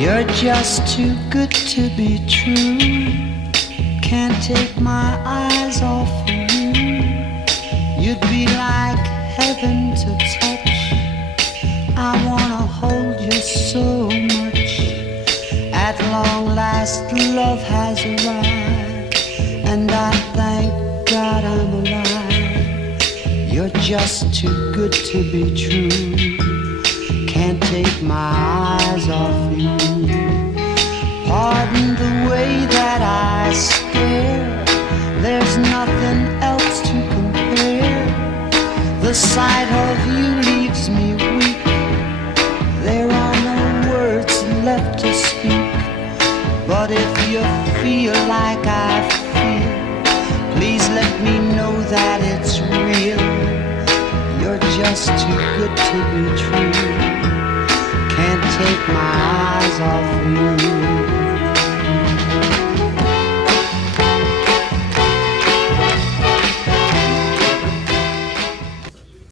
You're just too good to be true. Can't take my eyes off of you. You'd be like heaven to touch. I wanna hold you so much. At long last love has arrived, and I thank God I'm alive. You're just too good to be true. Can't take my eyes off you. Pardon the way that I stare. There's nothing else to compare. The sight of you leaves me weak. There are no words left to speak. But if you feel like I feel, please let me know that it's real. You're just too good to be true. Can't take my eyes off you.